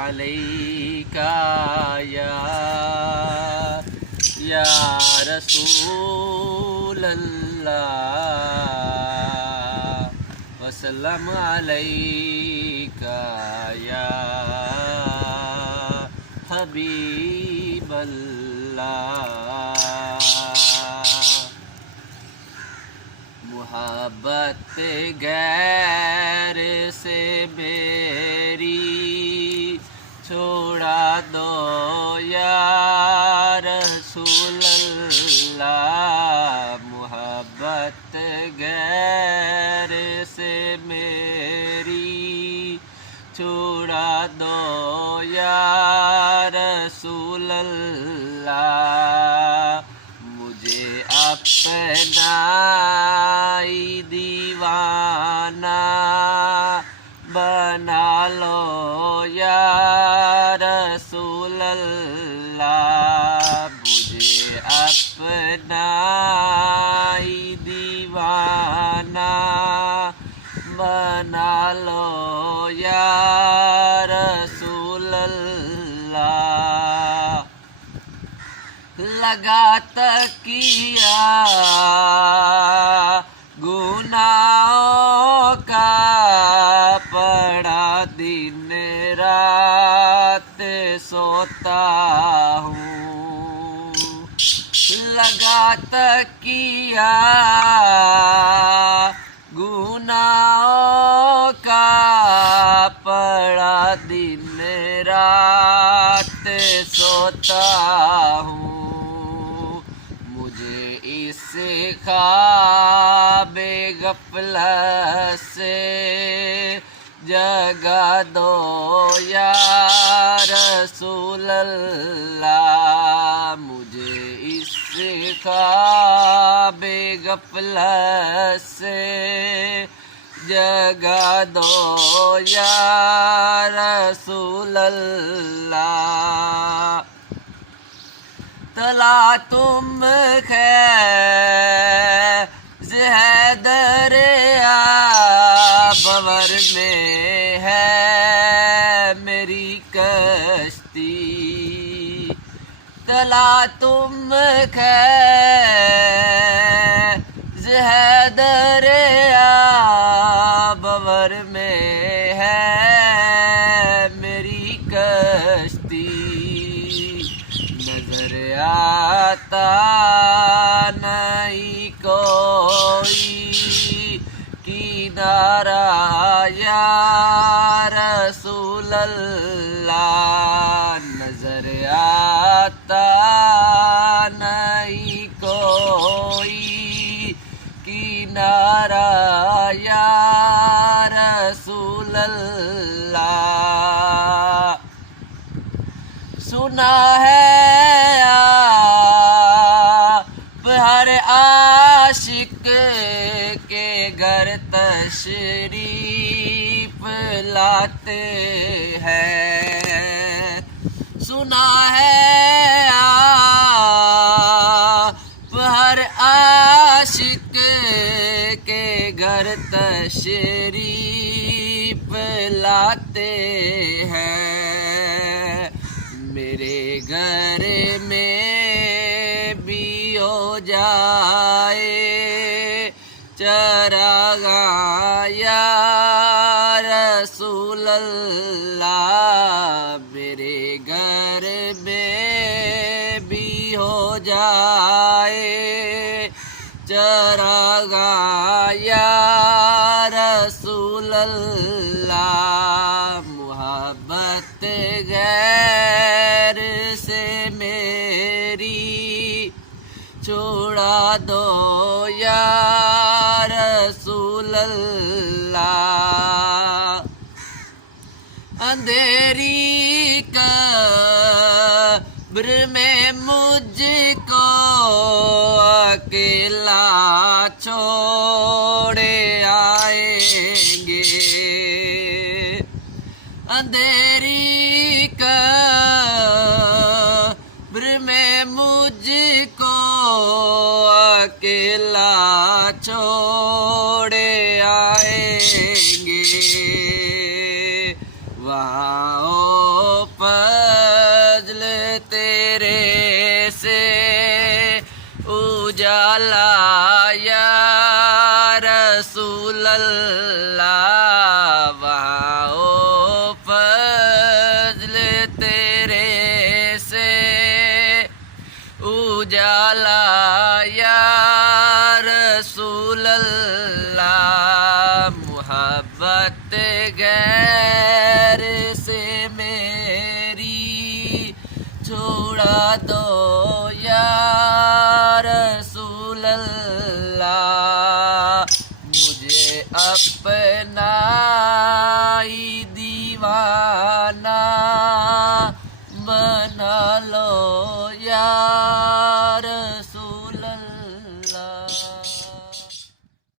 अलैका या रसूल अल्लाह वसल्लम अलैका या हबीब अल्लाह। मुहब्बत गैर से मेरी छोड़ा दो या रसूल अल्लाह। मुहब्बत गैर से मेरी छोड़ा दो या रसूल अल्लाह। मुझे अपना दीवाना बना लो या रसूल अल्लाह। मुझे अपना दीवाना बना लो या रसूल अल्लाह। लगा तकिया गुनाहों का पड़ा दिन रात सोता हूँ। लगा तकिया गुनाहों का पड़ा दिन रात सोता हूँ। मुझे इस ख्वाबे गफलत से जगा दो या रसूल अल्लाह। मुझे इस ख्वाबे गफलत से जगा दो या रसूल अल्लाह। तला तुम खैज़ है दरिया बवर में है मेरी कश्ती। तला तुम खैज़ है दरिया बवर में है मेरी कश्ती। नजर आता नहीं कोई किनारा या रसूल अल्लाह। नजर आता नहीं कोई किनारा या रसूल अल्लाह। सुना है आप हर आशिक के घर तशरीफ लाते हैं। सुना है आप हर आशिक के घर तशरीफ लाते हैं। मेरे घर में भी हो जाए चरागा या रसूल अल्लाह। मेरे घर में भी हो जाए चरागा या रसूल अल्लाह। मुहब्बत गैर से मेरी छोड़ा दो या रसूल अल्लाह। अंधेरी कब्र में मुझको अकेला छोड़े आएंगे। अंधेरी कब्र में मुझको अकेला छोड़े आएंगे। वहाँ मोहब्बत गैर से मेरी छोड़ा दो या रसूल अल्लाह, मुझे अपना ही दीवाना बना लो या रसूल